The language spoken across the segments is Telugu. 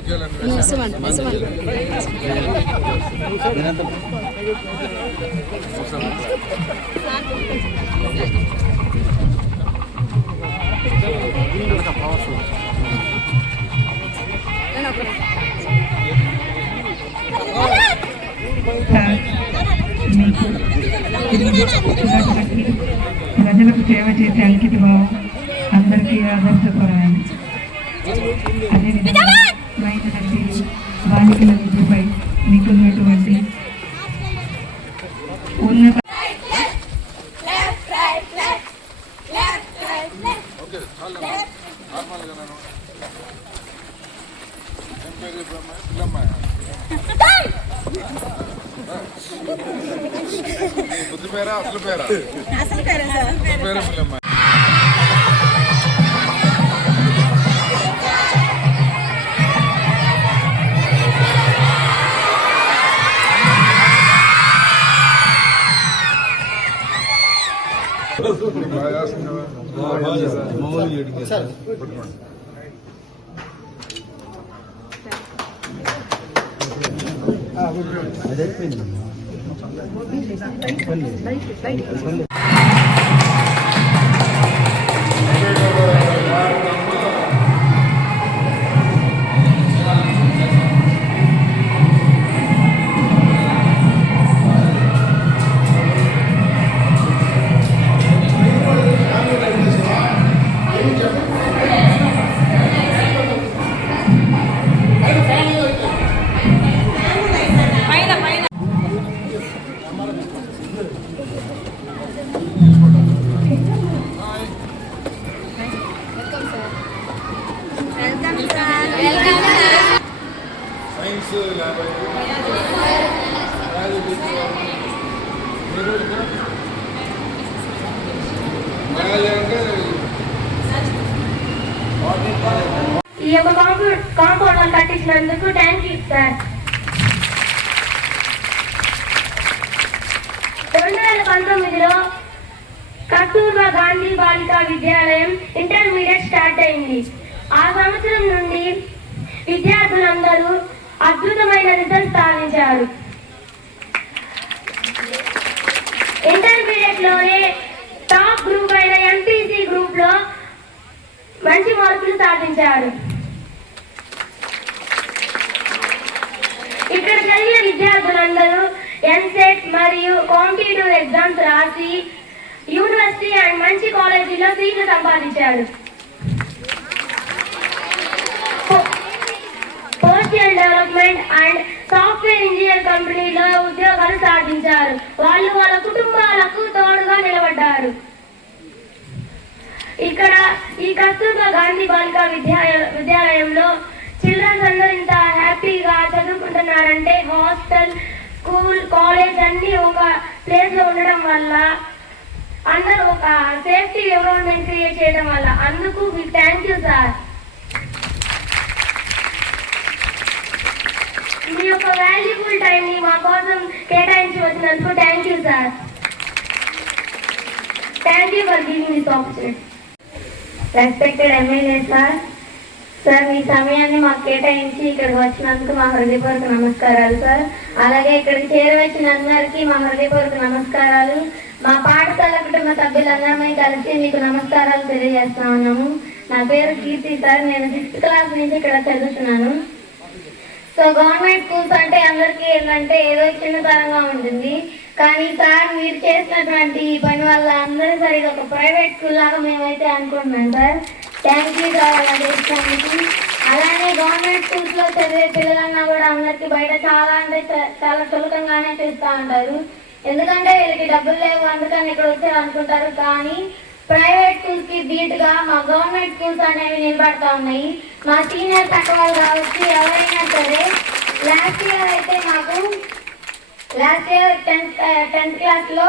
ప్రజలకు సేవ చేసే అంకిత భావం అందరికీ ఆదర్శపరాలి. అదేవిధంగా మైనారిటీలు బాలికల విద్యపై మీకున్నటువంటి ఉన్నత పేరా అసలు పేరా పేరా పిల్లమ్మ. ఈ యొక్క కాంపౌండ్ కట్టించినందుకు థ్యాంక్ యూ సార్. 2019లో కస్తూర్బా గాంధీ బాలికా విద్యాలయం ఇంటర్మీడియట్ స్టార్ట్ అయింది. ఆ సంవత్సరం నుండి విద్యార్థులందరూ అద్భుతమైన రిజల్ట్ సాధించారు. ఇంటర్మీడియట్ లోనే టాప్ గ్రూప్ అయిన ఎంపీసీ గ్రూప్ లో మంచి మార్కులు సాధించారు. ఇక్కడ చదివిన విద్యార్థులందరూ ఎంసెట్ మరియు కాంపిటేటివ్ ఎగ్జామ్స్ రాసి యూనివర్సిటీ అండ్ మంచి కాలేజీలో సీట్లు సంపాదించారు. Postal development and software engineer కంపెనీలో ఉద్యోగాలు సాధించారు. వాళ్ళు వాళ్ళ కుటుంబాలకు తోడుగా నిలబడ్డారు. ఇక్కడ ఈ కస్తూర్బా గాంధీ బాలికా విద్యాలయంలో చిల్డ్రన్స్ అందరూ ఇంత హ్యాపీగా చదువుకుంటున్నారంటే హాస్టల్, స్కూల్, కాలేజ్ అన్ని ఒక ప్లేస్ లో ఉండడం వల్ల, అందరూ ఒక సేఫ్టీ ఎన్విరాన్మెంట్ క్రియేట్ చేయడం వల్ల. అందుకు మీకు థ్యాంక్ యూ సార్. మీ యొక్క వాల్యుబుల్ టైం ని మా కోసం కేటాయించి వచ్చినందుకు thank you sir. Thank you for giving this opportunity. Respected MLA sir, మీ సమయాన్ని మాకు కేటాయించి ఇక్కడికి వచ్చినందుకు మా హృదయపూర్వక నమస్కారాలు సార్. అలాగే ఇక్కడికి చేరవచ్చిన అందరికీ మా హృదయపూర్వక నమస్కారాలు. మా పాఠశాల కుటుంబ సభ్యులందరమై కలిసి మీకు నమస్కారాలు తెలియజేస్తా ఉన్నాము. నా పేరు కీర్తి సార్. నేను 6th క్లాస్ నుంచి ఇక్కడ చదువుతున్నాను. సో గవర్నమెంట్ స్కూల్స్ అంటే అందరికీ ఏంటంటే ఏదో చిన్నతనంగా ఉంటుంది. కానీ సార్ మీరు చేసినటువంటి ఈ పని వల్ల అందరూ సరిగా ఒక ప్రైవేట్ స్కూల్ లాగా మేమైతే అనుకుంటున్నాం సార్. థ్యాంక్ యూ సార్ అలా చేసినందుకు. అలానే గవర్నమెంట్ స్కూల్స్ లో చదివే పిల్లలన్నా కూడా అందరికి బయట చాలా అంటే చాలా సులభంగానే చేస్తూ ఉంటారు. ఎందుకంటే వీళ్ళకి డబ్బులు లేవు అందుకని ఇక్కడ వచ్చారు అనుకుంటారు. కానీ ప్రైవేట్ స్కూల్స్ కి ధీట్ గా మా గవర్నమెంట్ స్కూల్స్ అనేవి నిలబడతా ఉన్నాయి. మా సీనియర్స్ అక్కవాళ్ళు కావచ్చు ఎవరైనా సరే. లాస్ట్ ఇయర్ అయితే మాకు 10th క్లాస్ లో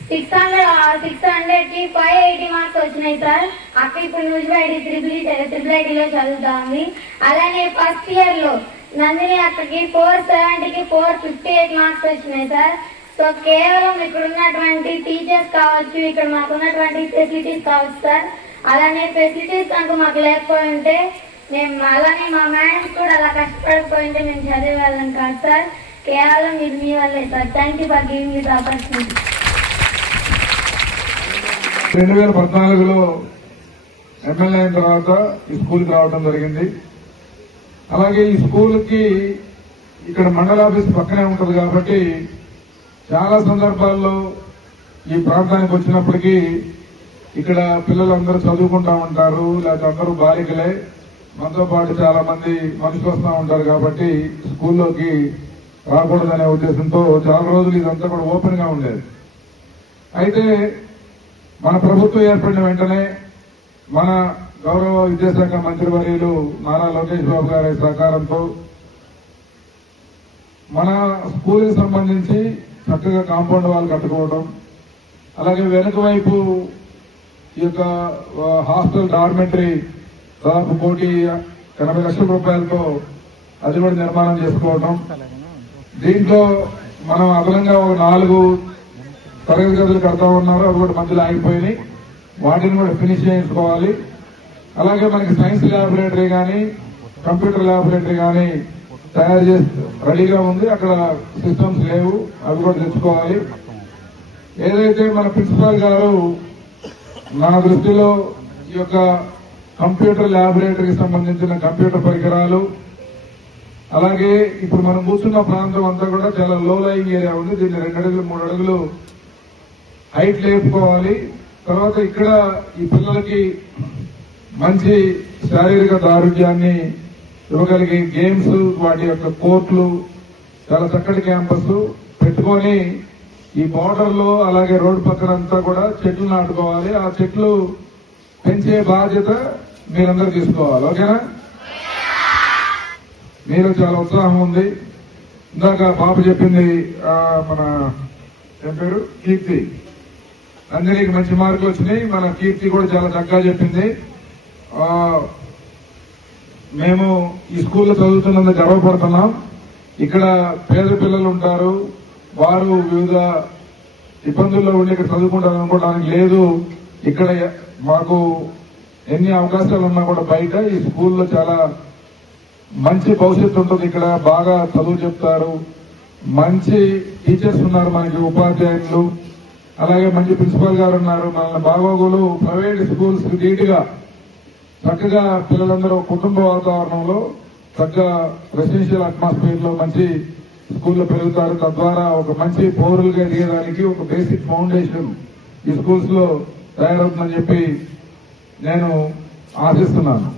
600కి 580 మార్క్స్ వచ్చినాయి సార్. అక్క ఇప్పుడు న్యూజిబైడి ట్రిపుల్ ఐటీలో చదువుతా ఉంది. అలానే ఫస్ట్ ఇయర్ లో నందిని అక్కకి 470కి 458 మార్క్స్ వచ్చినాయి సార్. సో కేవలం ఇక్కడ ఉన్నటువంటి టీచర్స్ కావచ్చు, ఇక్కడ మాకు ఉన్నటువంటి ఫెసిలిటీస్ కావచ్చు సార్. అలానే ఫెసిలిటీస్ కనుక మాకు లేకపోయి ఉంటే మేము అలానే మా మేడం కూడా అలా కష్టపడిపోయింటే మేము చదివే వాళ్ళం కాదు సార్. కేవలం మీరు మీ వల్లే sir. Thank you for giving this opportunity. 2014లో ఎమ్మెల్యే అయిన తర్వాత ఈ స్కూల్కి రావడం జరిగింది. అలాగే ఈ స్కూల్కి ఇక్కడ మండల ఆఫీస్ పక్కనే ఉంటుంది కాబట్టి చాలా సందర్భాల్లో ఈ ప్రాంతానికి వచ్చినప్పటికీ ఇక్కడ పిల్లలందరూ చదువుకుంటా ఉంటారు, లేకపోతే అందరూ బాలికలే, మనతో పాటు చాలా మంది మనుషులు వస్తూ ఉంటారు కాబట్టి స్కూల్లోకి రాకూడదనే ఉద్దేశంతో చాలా రోజులు ఇదంతా కూడా ఓపెన్ గా ఉండేది. అయితే మన ప్రభుత్వం ఏర్పడిన వెంటనే మన గౌరవ విద్యాశాఖ మంత్రివర్యులు నారా లోకేష్ బాబు గారి సహకారంతో మన స్కూల్కి సంబంధించి చక్కగా కాంపౌండ్ వాల్ కట్టుకోవడం, అలాగే వెనుక వైపు ఈ యొక్క హాస్టల్ డార్మెంటరీ దాదాపు 1,80 లక్షల రూపాయలతో అది కూడా నిర్మాణం చేసుకోవడం. దీంట్లో మనం అదనంగా ఒక 4 తరగతి గదులు కడతా ఉన్నారు, అవి కూడా మధ్యలో ఆగిపోయినాయి, వాటిని కూడా ఫినిష్ చేయించుకోవాలి. అలాగే మనకి సైన్స్ ల్యాబొరేటరీ కానీ కంప్యూటర్ ల్యాబొరేటరీ కానీ తయారు చేసి రెడీగా ఉంది, అక్కడ సిస్టమ్స్ లేవు, అవి కూడా తెచ్చుకోవాలి. ఏదైతే మన ప్రిన్సిపాల్ గారు నా దృష్టిలో ఈ యొక్క కంప్యూటర్ ల్యాబొరేటరీకి సంబంధించిన కంప్యూటర్ పరికరాలు, అలాగే ఇప్పుడు మనం కూర్చున్న ప్రాంతం అంతా కూడా చాలా లో లయింగ్ ఏరియా ఉంది, దీన్ని 2 అడుగులు 3 అడుగులు హైట్ లేపుకోవాలి. తర్వాత ఇక్కడ ఈ పిల్లలకి మంచి శారీరక దారుఢ్యాన్ని ఇవ్వగలిగే గేమ్స్, వాటి యొక్క కోర్టులు, చాలా చక్కటి క్యాంపస్ పెట్టుకొని ఈ బార్డర్ లో అలాగే రోడ్డు పక్కనంతా కూడా చెట్లు నాటుకోవాలి. ఆ చెట్లు పెంచే బాధ్యత మీరందరూ తీసుకోవాలి. ఓకేనా? మీరు చాలా ఉత్సాహం ఉంది. ఇందాక బాబు చెప్పింది మన ఏం పేరు కీర్తి, అందరికి మంచి మార్కులు వచ్చినాయి. మన కీర్తి కూడా చాలా చక్కగా చెప్పింది. మేము ఈ స్కూల్లో చదువుతున్నందుకు గర్వపడుతున్నాం. ఇక్కడ పేద పిల్లలు ఉంటారు, వారు వివిధ ఇబ్బందుల్లో ఉండి ఇక్కడ చదువుకుంటారు అనుకోవడానికి లేదు. ఇక్కడ మాకు ఎన్ని అవకాశాలు ఉన్నా కూడా బయట ఈ స్కూల్లో చాలా మంచి భవిష్యత్తు ఉంటుంది. ఇక్కడ బాగా చదువు చెప్తారు, మంచి టీచర్స్ ఉన్నారు, మనకి ఉపాధ్యాయులు, అలాగే మంచి ప్రిన్సిపాల్ గారు ఉన్నారు. మన బాగోగులు ప్రైవేట్ స్కూల్స్ ధీటుగా చక్కగా పిల్లలందరూ కుటుంబ వాతావరణంలో చక్కగా రెసిడెన్షియల్ అట్మాస్ఫియర్ లో మంచి స్కూల్లో పెరుగుతారు. తద్వారా ఒక మంచి పౌరులుగా ఎదిగడానికి ఒక బేసిక్ ఫౌండేషన్ ఈ స్కూల్స్ లో తయారవుతుందని చెప్పి నేను ఆశిస్తున్నాను.